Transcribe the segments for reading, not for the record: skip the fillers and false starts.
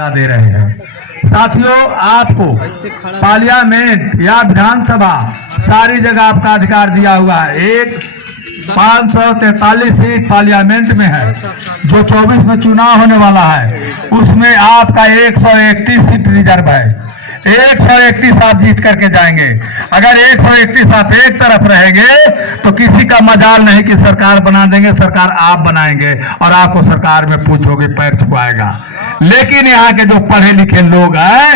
सुविधा दे रहे हैं। साथियों, आपको पार्लियामेंट या विधानसभा सारी जगह आपका अधिकार दिया हुआ है। एक 543 सीट पार्लियामेंट में है, जो 24 में चुनाव होने वाला है, उसमें आपका 131 सीट रिजर्व है। 131 आप जीत करके जाएंगे। अगर 131 आप एक तरफ रहेंगे तो किसी का मजाल नहीं कि सरकार बना देंगे। सरकार आप बनाएंगे और आपको सरकार में पूछोगे, पैर छुआएगा। लेकिन यहाँ के जो पढ़े लिखे लोग हैं,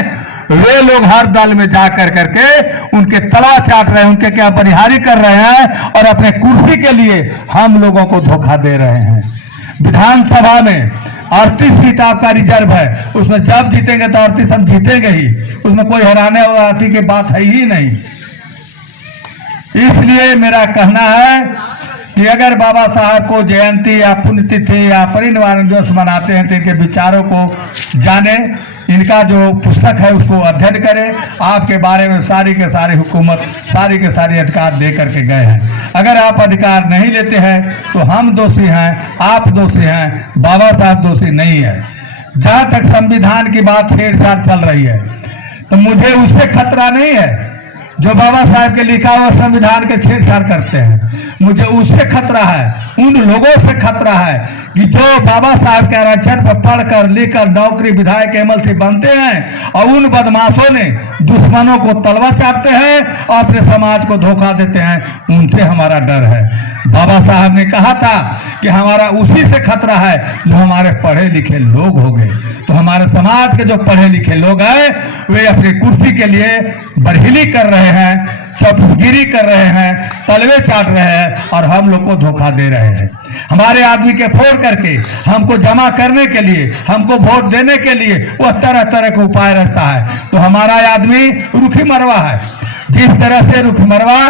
वे लोग हर दल में जा कर करके उनके तला चाट रहे हैं, उनके क्या बनिहारी कर रहे हैं और अपने कुर्सी के लिए हम लोगों को धोखा दे रहे हैं। विधानसभा में 38 सीट आपका रिजर्व है, उसमें जब जीतेंगे तो 38 हम जीतेंगे ही, उसमें कोई हराने वाली की बात है ही नहीं। इसलिए मेरा कहना है कि अगर बाबा साहब को जयंती या पुण्यतिथि या परिनिर्वाण दिवस मनाते हैं तो इनके विचारों को जाने, इनका जो पुस्तक है उसको अध्ययन करें। आपके बारे में सारी के सारी हुकूमत सारी के सारी अधिकार दे करके गए हैं। अगर आप अधिकार नहीं लेते हैं तो हम दोषी हैं, आप दोषी हैं, बाबा साहब दोषी नहीं है। जहाँ तक संविधान की बात छेड़छाड़ चल रही है तो मुझे उससे खतरा नहीं है जो बाबा साहब के लिखा हुआ संविधान के छेड़छाड़ करते हैं। मुझे उससे खतरा है, उन लोगों से खतरा है कि जो बाबा साहब के आरक्षण पर पढ़कर लिखकर नौकरी विधायक एमएलसी बनते हैं और उन बदमाशों ने दुश्मनों को तलवा चाटते हैं और अपने समाज को धोखा देते हैं। उनसे हमारा डर है। बाबा साहब ने कहा था कि हमारा उसी से खतरा है जो हमारे पढ़े लिखे लोग हो गए। तो हमारे समाज के जो पढ़े लिखे लोग हैं वे अपनी कुर्सी के लिए बरहिली कर रहे हैं, चौपगिरी कर रहे हैं, तलवे चाट रहे हैं और हम लोग को धोखा दे रहे हैं। हमारे आदमी के फोड़ करके हमको जमा करने के लिए, हमको वोट देने के लिए वह तरह तरह का उपाय रहता है। तो हमारा आदमी रुखी मरवा है। जिस तरह से रुखी मरवा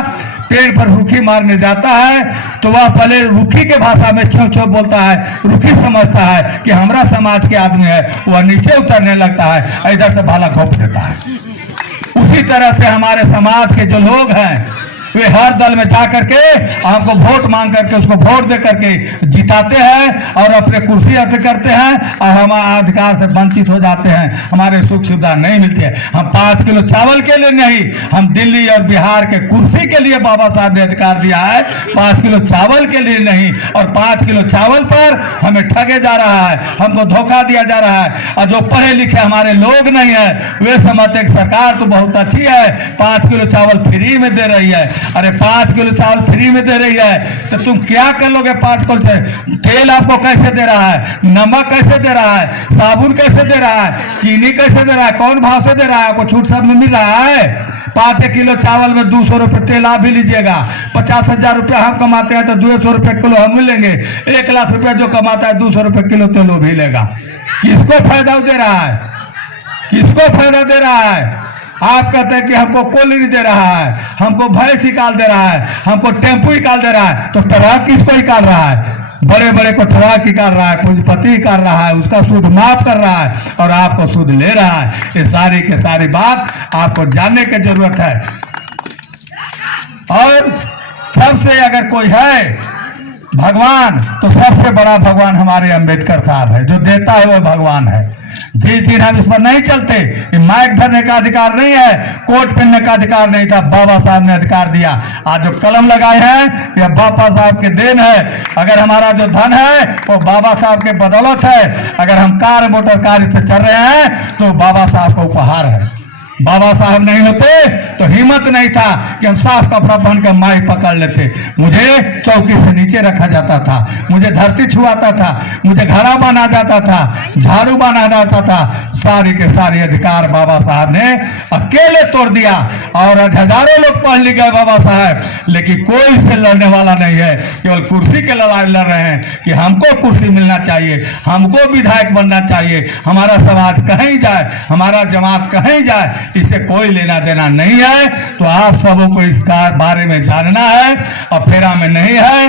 पेड़ पर रुखी मारने जाता है तो वह पहले रुखी के भाषा में छो छो बोलता है, रुखी समझता है कि हमारा समाज के आदमी है, वह नीचे उतरने लगता है, इधर से भाला घोंप देता है। उसी तरह से हमारे समाज के जो लोग हैं वे हर दल में जा करके हमको वोट मांग करके उसको वोट दे करके जिताते हैं और अपने कुर्सी हासिल करते हैं और हमारे अधिकार से वंचित हो जाते हैं। हमारे सुख सुविधा नहीं मिलती है। हम 5 किलो चावल के लिए नहीं, हम दिल्ली और बिहार के कुर्सी के लिए बाबा साहब ने अधिकार दिया है, 5 किलो चावल के लिए नहीं। और 5 किलो चावल पर हमें ठगे जा रहा है, हमको धोखा दिया जा रहा है। और जो पढ़े लिखे हमारे लोग नहीं है वे समझते हैं सरकार तो बहुत अच्छी है, 5 किलो चावल फ्री में दे रही है। अरे 5 किलो चावल फ्री में दे रही है तो तुम क्या कर लोगे? 5 किलो से तेल आपको कैसे दे रहा है, नमक कैसे दे रहा है, साबुन कैसे दे रहा है, चीनी कैसे दे रहा है, कौन भाव से दे रहा है? आपको छूट सब में मिल रहा है। 5 किलो चावल में 200 रुपये तेल आप भी लीजिएगा। 50,000 रुपया हम कमाते हैं तो 200 रुपये किलो हम मिलेंगे। 1 लाख रुपया जो कमाता है 200 रुपये किलो तेल वो भी लेगा। किसको फायदा दे रहा है? किसको फायदा दे रहा है? आप कहते हैं कि हमको कोयले नहीं दे रहा है, हमको भैंस निकाल दे रहा है, हमको टेम्पू निकाल दे रहा है। तो ट्रक किसको निकाल रहा है? बड़े बड़े को ट्रक निकाल रहा है, पूंजीपति निकाल रहा है, उसका सूद माफ कर रहा है और आपको सूद ले रहा है। ये सारी की सारी बात आपको जानने की जरूरत है। और सबसे अगर कोई है भगवान तो सबसे बड़ा भगवान हमारे अंबेडकर साहब है। जो देता है वो भगवान है। जिस दिन हम इस पर नहीं चलते, माइक धरने का अधिकार नहीं है, कोट पहनने का अधिकार नहीं था, बाबा साहब ने अधिकार दिया। आज जो कलम लगाए हैं यह बाबा साहब के देन है। अगर हमारा जो धन है वो बाबा साहब के बदौलत है। अगर हम कार मोटर कार से चल रहे हैं तो बाबा साहब का उपहार है। बाबा साहब नहीं होते तो हिम्मत नहीं था कि हम साफ कपड़ा पहन कर माइक पकड़ लेते। मुझे चौकी से नीचे रखा जाता था, मुझे धरती छुआता था, मुझे घड़ा बांधा जाता था, झाड़ू बांधा जाता था। सारी के सारे अधिकार बाबा साहब ने अकेले तोड़ दिया। और हजारों लोग पढ़ लिख गए बाबा साहब, लेकिन कोई से लड़ने वाला नहीं है। केवल कुर्सी के लड़ाई लड़ रहे हैं कि हमको कुर्सी मिलना चाहिए, हमको विधायक बनना चाहिए, हमारा समाज कहीं जाए, हमारा जमात कहीं जाए, इससे कोई लेना देना नहीं है। तो आप सबों को इसका बारे में जानना है और फेरा में नहीं है।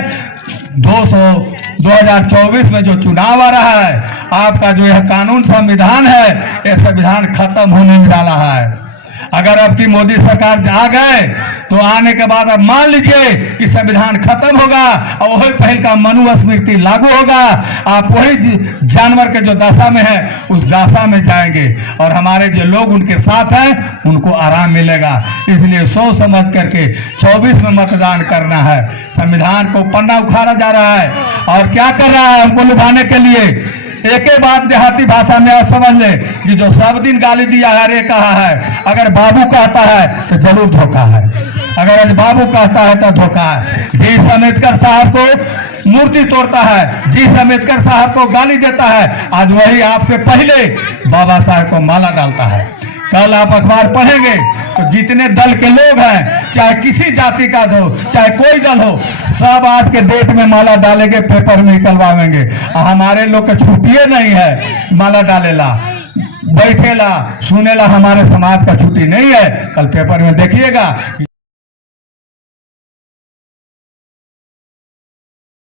2024 में जो चुनाव आ रहा है, आपका जो यह कानून संविधान है, यह संविधान खत्म होने में डाला है। अगर अब की मोदी सरकार आ गए तो आने के बाद अब मान लीजिए कि संविधान खत्म होगा और वही पहल का मनुस्मृति लागू होगा। आप वही जानवर के जो दशा में है उस दशा में जाएंगे और हमारे जो लोग उनके साथ हैं उनको आराम मिलेगा। इसलिए सोच समझ करके 24 में मतदान करना है। संविधान को पन्ना उखाड़ा जा रहा है और क्या कर रहा है हमको लुभाने के लिए। एक ही बात देहाती भाषा में आप समझ ले कि जो सब दिन गाली दिया है रे कहा है, अगर बाबू कहता है तो जरूर धोखा है। अगर आज बाबू कहता है तो धोखा है। जी अम्बेडकर साहब को मूर्ति तोड़ता है, जी अम्बेडकर साहब को गाली देता है, आज वही आपसे पहले बाबा साहब को माला डालता है। कल आप अखबार पढ़ेंगे तो जितने दल के लोग हैं, चाहे किसी जाति का हो चाहे कोई दल हो, सब आज के डेट में माला डालेंगे, पेपर में निकलवाएंगे। हमारे लोग के छुट्टिए नहीं है माला डालेला, बैठेला, सुनेला, हमारे समाज का छुट्टी नहीं है। कल पेपर में देखिएगा।